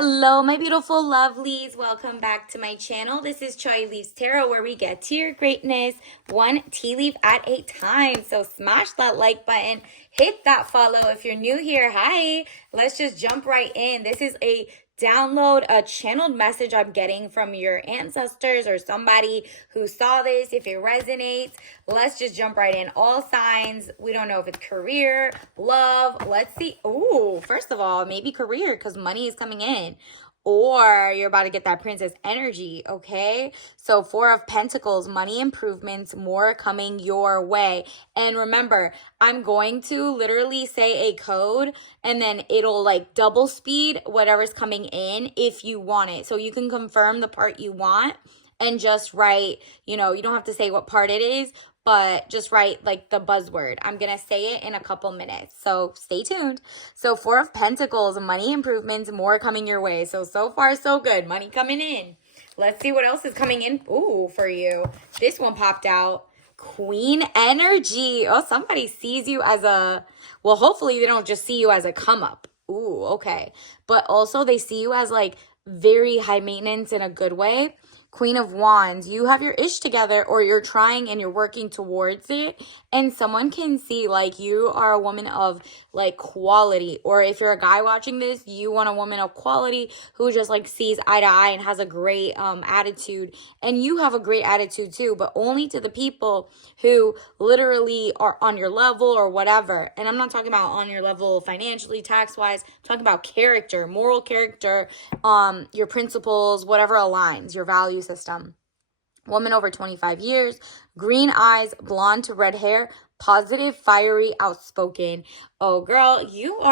Hello, my beautiful lovelies. Welcome back to my channel. This is Choy Leaves Tarot, where we get to your greatness one tea leaf at a time. So smash that like button, hit that follow. If you're new here, hi. Let's just jump right in. This is a download, a channeled message I'm getting from your ancestors or somebody who saw this. If it resonates, let's just jump right in. All signs. We don't know if it's career, love. Let's see. Ooh, first of all, maybe career because money is coming in. Or you're about to get that princess energy, okay? So 4 of Pentacles, money improvements, more coming your way. And remember, I'm going to literally say a code and then it'll like double speed whatever's coming in if you want it. So you can confirm the part you want and just write, you don't have to say what part it is, but just write like the buzzword. I'm going to say it in a couple minutes. So stay tuned. So 4 of Pentacles, money improvements, more coming your way. So far, so good. Money coming in. Let's see what else is coming in. Ooh, for you. This one popped out. Queen energy. Oh, somebody sees you as well, hopefully they don't just see you as a come up. Ooh, okay. But also they see you as like very high maintenance in a good way. Queen of Wands, you have your ish together or you're trying and you're working towards it, and someone can see like you are a woman of like quality, or if you're a guy watching this, you want a woman of quality who just like sees eye to eye and has a great attitude, and you have a great attitude too, but only to the people who literally are on your level or whatever. And I'm not talking about on your level financially, tax wise. I'm talking about character, moral character, your principles, whatever aligns, your value system. Woman over 25 years, green eyes, blonde to red hair, positive, fiery, outspoken. Oh, girl, you're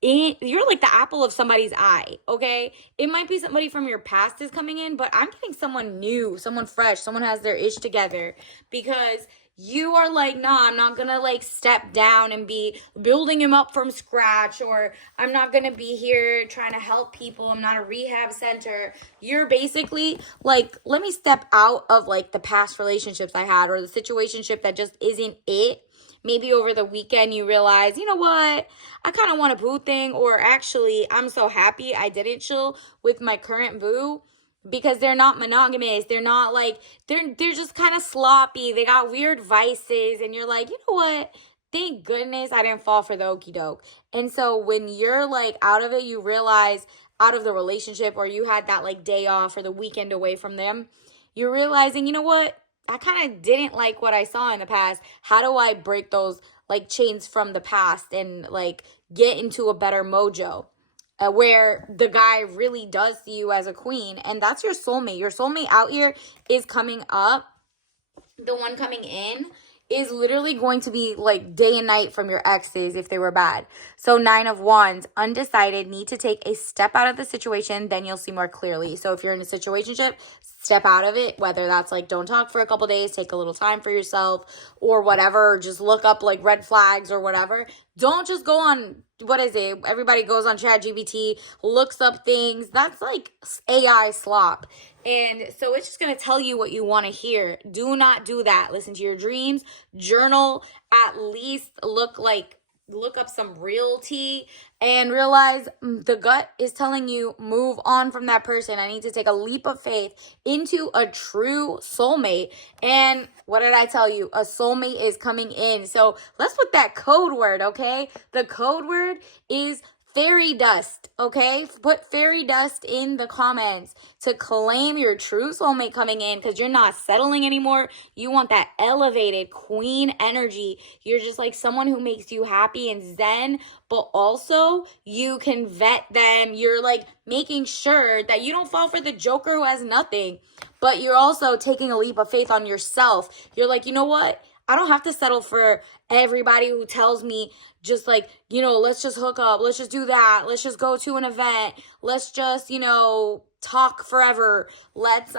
like the apple of somebody's eye, okay? It might be somebody from your past is coming in, but I'm getting someone new, someone fresh, someone has their ish together, because you are like, nah, I'm not gonna like step down and be building him up from scratch, or I'm not gonna be here trying to help people. I'm not a rehab center. You're basically like, let me step out of like the past relationships I had or the situationship that just isn't it. Maybe over the weekend you realize, you know what, I kind of want a boo thing, or actually I'm so happy I didn't chill with my current boo, because they're not monogamous. They're not like, they're just kind of sloppy. They got weird vices, and you're like, you know what? Thank goodness I didn't fall for the okie doke. And so when you're like out of it, you realize, out of the relationship, or you had that like day off or the weekend away from them, you're realizing, you know what? I kind of didn't like what I saw in the past. How do I break those like chains from the past and like get into a better mojo? Where the guy really does see you as a queen, and that's your soulmate. Your soulmate out here is coming up. The one coming in is literally going to be like day and night from your exes if they were bad. So 9 of Wands, undecided, need to take a step out of the situation, then you'll see more clearly. So if you're in a situationship, step out of it, whether that's like don't talk for a couple days, take a little time for yourself or whatever, or just look up like red flags or whatever. Don't just go on, what is it? Everybody goes on ChatGPT, looks up things. That's like AI slop. And so it's just going to tell you what you want to hear. Do not do that. Listen to your dreams, journal, at least look up some realty and realize the gut is telling you move on from that person. I need to take a leap of faith into a true soulmate. And what did I tell you? A soulmate is coming in. So let's put that code word, okay? The code word is fairy dust, okay? Put fairy dust in the comments to claim your true soulmate coming in, because you're not settling anymore. You want that elevated queen energy. You're just like someone who makes you happy and zen, but also you can vet them. You're like making sure that you don't fall for the joker who has nothing, but you're also taking a leap of faith on yourself. You're like, you know what? I don't have to settle for everybody who tells me just like, let's just hook up. Let's just do that. Let's just go to an event. Let's just, talk forever. Let's,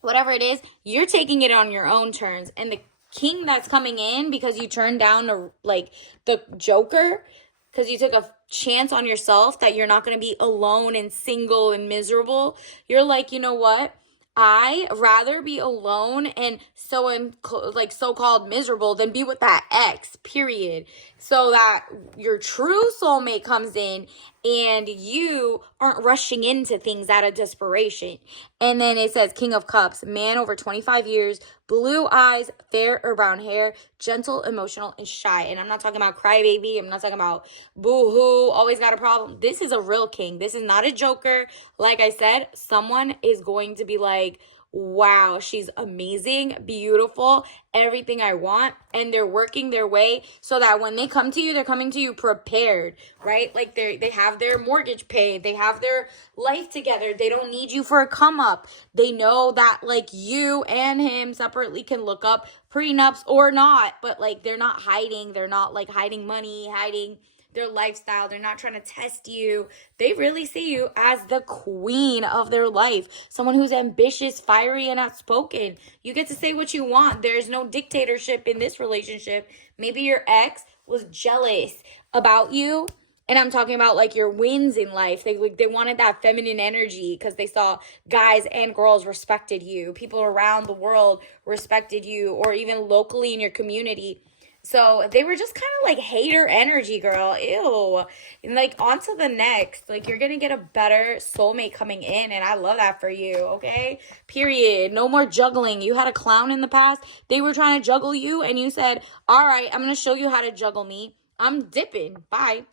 whatever it is, you're taking it on your own terms. And the king that's coming in because you turned down the joker, because you took a chance on yourself that you're not going to be alone and single and miserable. You're like, you know what? I rather be alone and so-called miserable than be with that ex, period. So that your true soulmate comes in and you aren't rushing into things out of desperation. And then it says King of Cups, man over 25 years, blue eyes, fair or brown hair, gentle, emotional, and shy. And I'm not talking about crybaby. I'm not talking about boo-hoo, always got a problem. This is a real king. This is not a joker. Like I said, someone is going to be like, wow, she's amazing, beautiful, everything I want. And they're working their way so that when they come to you, they're coming to you prepared, right? Like they have their mortgage paid, they have their life together. They don't need you for a come up. They know that like you and him separately can look up prenups or not, but like they're not hiding. They're not like hiding money, hiding their lifestyle. They're not trying to test you. They really see you as the queen of their life. Someone who's ambitious, fiery, and outspoken. You get to say what you want. There's no dictatorship in this relationship. Maybe your ex was jealous about you. And I'm talking about like your wins in life. They wanted that feminine energy because they saw guys and girls respected you. People around the world respected you, or even locally in your community. So they were just kind of like hater energy, girl. Ew. And like on to the next. Like you're going to get a better soulmate coming in. And I love that for you. Okay. Period. No more juggling. You had a clown in the past. They were trying to juggle you. And you said, all right, I'm going to show you how to juggle me. I'm dipping. Bye.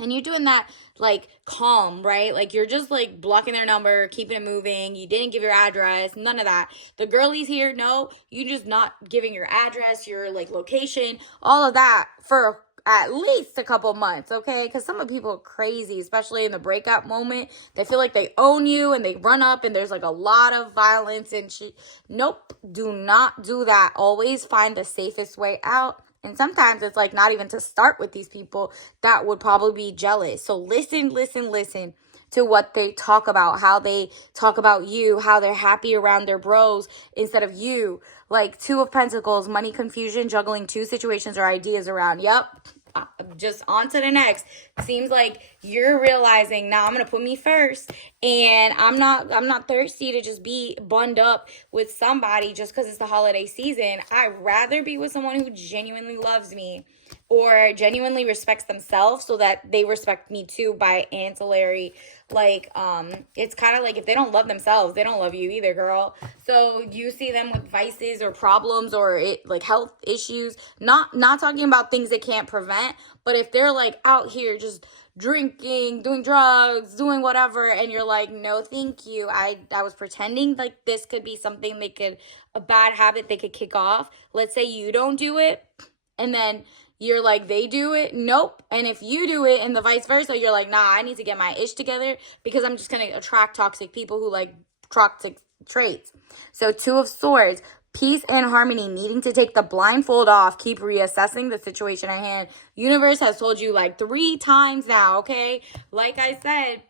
And you're doing that like calm, right? Like you're just like blocking their number, keeping it moving. You didn't give your address, none of that. The girlies here, no, you just not giving your address, your like location, all of that for at least a couple months, okay? Because some of people are crazy, especially in the breakup moment. They feel like they own you and they run up and there's like a lot of violence and shit. Nope, do not do that. Always find the safest way out. And sometimes it's like not even to start with these people that would probably be jealous. So listen to what they talk about, how they talk about you, how they're happy around their bros instead of you. Like Two of Pentacles, money confusion, juggling two situations or ideas around. Yep. Just on to the next. Seems like you're realizing now I'm gonna put me first, and I'm not thirsty to just be bunned up with somebody just because it's the holiday season. I'd rather be with someone who genuinely loves me or genuinely respects themselves so that they respect me too by ancillary. Like it's kind of like if they don't love themselves, they don't love you either, girl. So you see them with vices or problems or like health issues, not talking about things they can't prevent, but if they're like out here just drinking, doing drugs, doing whatever, and you're like, no thank you, I was pretending like this could be something a bad habit they could kick off. Let's say you don't do it and then you're like, they do it. Nope. And if you do it and the vice versa, you're like, nah, I need to get my ish together because I'm just going to attract toxic people who like toxic traits. So Two of Swords, peace and harmony, needing to take the blindfold off, keep reassessing the situation at hand. Universe has told you like 3 times now, okay? Like I said,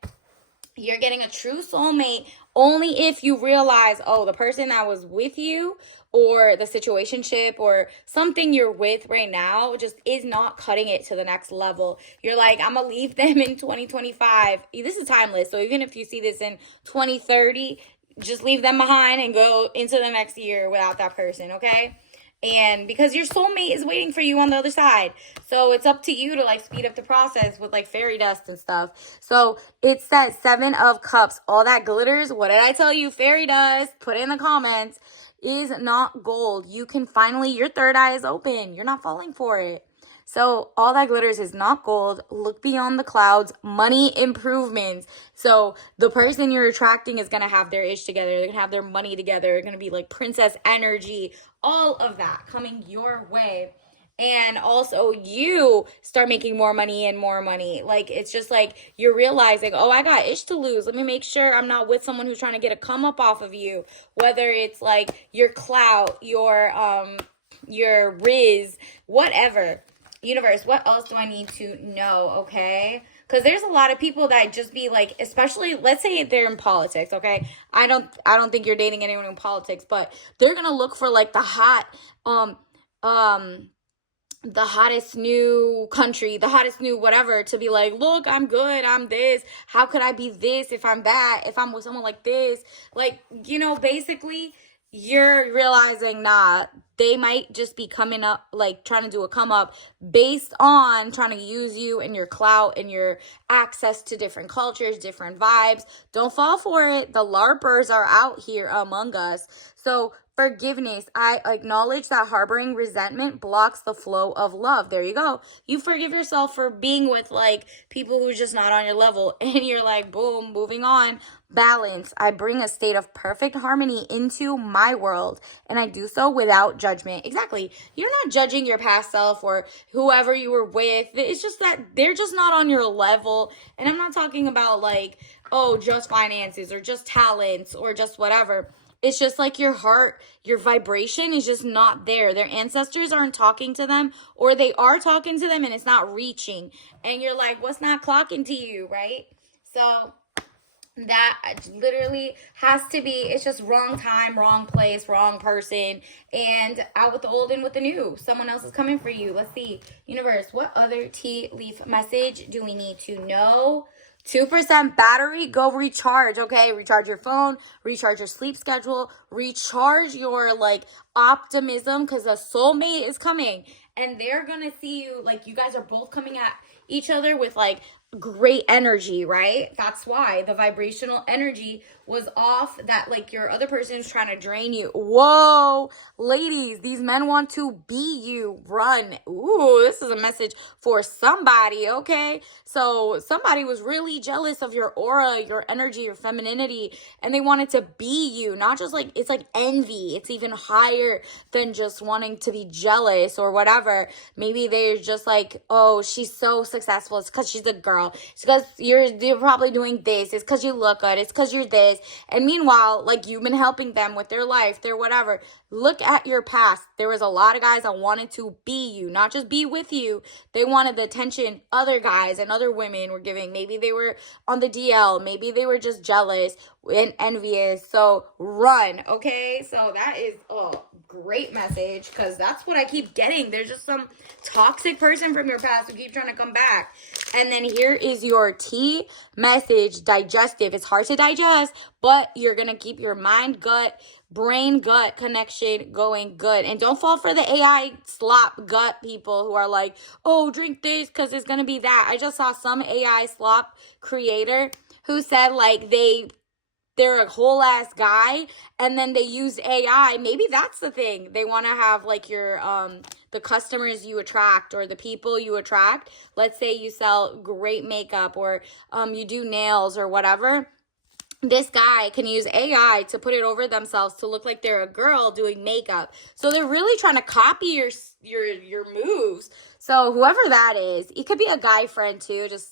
you're getting a true soulmate only if you realize, oh, the person that was with you or the situationship or something you're with right now just is not cutting it to the next level. You're like, I'm going to leave them in 2025. This is timeless. So even if you see this in 2030, just leave them behind and go into the next year without that person, okay? And because your soulmate is waiting for you on the other side. So it's up to you to like speed up the process with like fairy dust and stuff. So it says 7 of Cups. All that glitters. What did I tell you? Fairy dust. Put it in the comments. Is not gold. You can finally, your third eye is open. You're not falling for it. So all that glitters is not gold. Look beyond the clouds. Money improvements. So the person you're attracting is going to have their ish together. They're going to have their money together. They're going to be like princess energy. All of that coming your way. And also you start making more money and more money. Like it's just like you're realizing, oh, I got ish to lose. Let me make sure I'm not with someone who's trying to get a come up off of you. Whether it's like your clout, your riz, whatever. Universe, what else do I need to know, okay? Because there's a lot of people that just be like, especially, let's say they're in politics, okay? I don't think you're dating anyone in politics, but they're gonna look for like the hottest new country, the hottest new whatever, to be like, look, I'm good, I'm this. How could I be this if I'm that? If I'm with someone like this, like, basically, you're realizing, nah, they might just be coming up, like trying to do a come up based on trying to use you and your clout and your access to different cultures, different vibes. Don't fall for it. The LARPers are out here among us. So forgiveness. I acknowledge that harboring resentment blocks the flow of love. There you go. You forgive yourself for being with like people who's just not on your level, and you're like, boom, moving on. Balance. I bring a state of perfect harmony into my world, and I do so without judgment. Exactly. You're not judging your past self or whoever you were with. It's just that they're just not on your level. And I'm not talking about like, oh, just finances or just talents or just whatever. It's just like your heart, your vibration is just not there. Their ancestors aren't talking to them, or they are talking to them and it's not reaching. And you're like, what's not clocking to you, right? So that literally has to be, it's just wrong time, wrong place, wrong person, and out with the old and with the new. Someone else is coming for you. Let's see. Universe, what other tea leaf message do we need to know? 2% battery, go recharge, okay? Recharge your phone, recharge your sleep schedule, recharge your like optimism, because a soulmate is coming and they're gonna see you, like you guys are both coming at each other with like great energy, right? That's why the vibrational energy was off, that like your other person is trying to drain you. Whoa, ladies, these men want to be you. Run. Ooh, this is a message for somebody, okay? So somebody was really jealous of your aura, your energy, your femininity, and they wanted to be you. Not just like, it's like envy. It's even higher than just wanting to be jealous or whatever. Maybe they're just like, oh, she's so successful. It's because she's a girl. It's because you're probably doing this. It's because you look good. It's because you're this. And meanwhile, like you've been helping them with their life, their whatever. Look at your past. There was a lot of guys that wanted to be you, not just be with you. They wanted the attention other guys and other women were giving. Maybe they were on the DL. Maybe they were just jealous and envious. So run, okay? So that is a great message, because that's what I keep getting. There's just some toxic person from your past who keep trying to come back. And then here is your tea message, digestive. It's hard to digest, but you're going to keep your mind, gut, brain, gut connection going good. And don't fall for the AI slop gut people who are like, oh, drink this because it's going to be that. I just saw some AI slop creator who said like they're a whole ass guy and then they use AI. Maybe that's the thing. They want to have like your the customers you attract or the people you attract. Let's say you sell great makeup or you do nails or whatever. This guy can use AI to put it over themselves to look like they're a girl doing makeup. So they're really trying to copy your moves. So whoever that is, it could be a guy friend too, just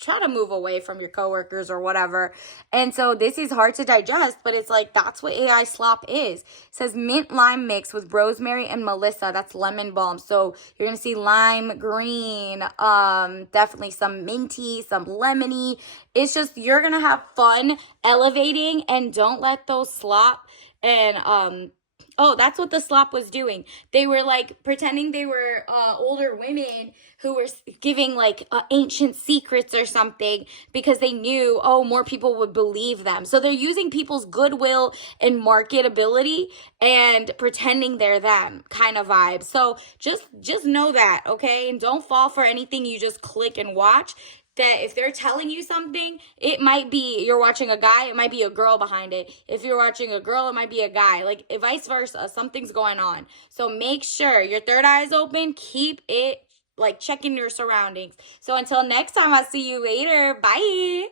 try to move away from your coworkers or whatever. And so this is hard to digest, but it's like that's what AI slop is. It says mint lime mix with rosemary and melissa. That's lemon balm. So you're gonna see lime green, definitely some minty, some lemony. It's just you're gonna have fun elevating, and don't let those slop and oh, that's what the slop was doing. They were like pretending they were older women who were giving like ancient secrets or something because they knew, oh, more people would believe them. So they're using people's goodwill and marketability and pretending they're them kind of vibe. So just know that, okay? And don't fall for anything you just click and watch. That if they're telling you something, it might be you're watching a guy, it might be a girl behind it. If you're watching a girl, it might be a guy. Like vice versa, something's going on. So make sure your third eye is open. Keep it like checking your surroundings. So until next time, I'll see you later. Bye.